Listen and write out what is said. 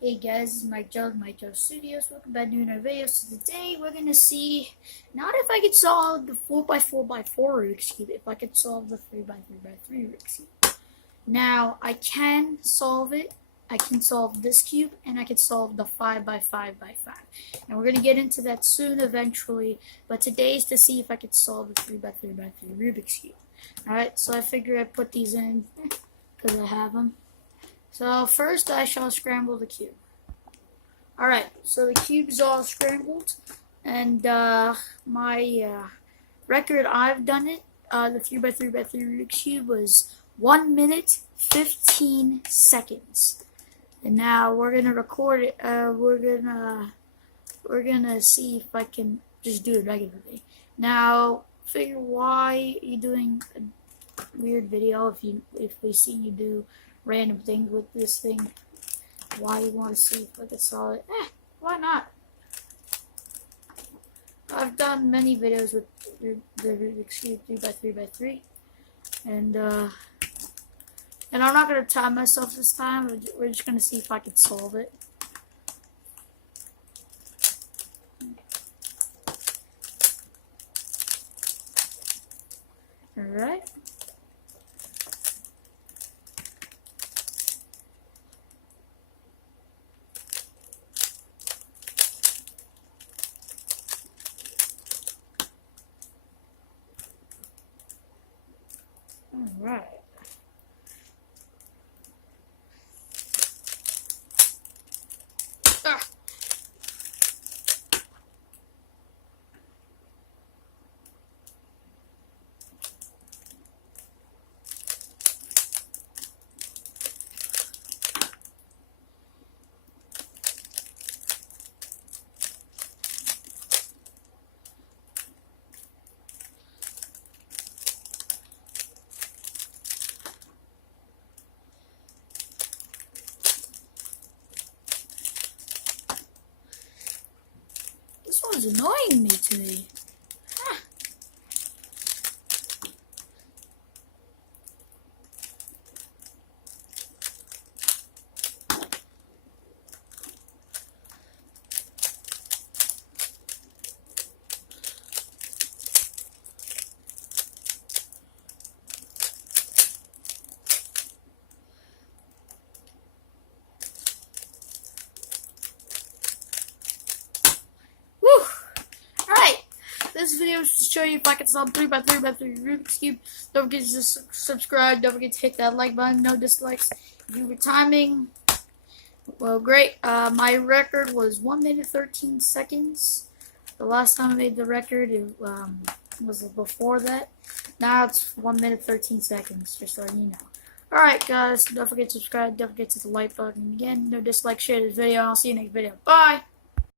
Hey guys, this is Mike Joe Studios. Welcome back to another video. So today we're gonna see not if I can solve the 4x4x4 Rubik's Cube, if I can solve the 3x3x3 Rubik's Cube. Now I can solve it. I can solve this cube and I can solve the 5x5x5. And we're gonna get into that soon eventually, but today's to see if I can solve the 3x3x3 Rubik's Cube. Alright, so I figure I'd put these in because I have them. So first I shall scramble the cube. Alright, so the cube is all scrambled, and my record I've done it, the 3x3x3 Rubik's Cube was 1 minute 15 seconds. And now we're gonna record it. We're gonna see if I can just do it regularly. Now figure why you're doing a weird video if we see you do random things with this thing. Why you want to see if I can solve it? Why not? I've done many videos with the Rubik's Cube 3x3x3, and I'm not gonna time myself this time. We're just gonna see if I can solve it. All right. Alright. Ah. This one's annoying me to me. This video is to show you if I can solve 3x3x3 Rubik's Cube. Don't forget to subscribe. Don't forget to hit that like button. No dislikes. If you were timing, well, great. My record was 1 minute 13 seconds. The last time I made the record, it was before that. Now it's 1 minute 13 seconds. Just letting you know. Alright, guys. Don't forget to subscribe. Don't forget to hit the like button. Again, no dislikes. Share this video. I'll see you next video. Bye.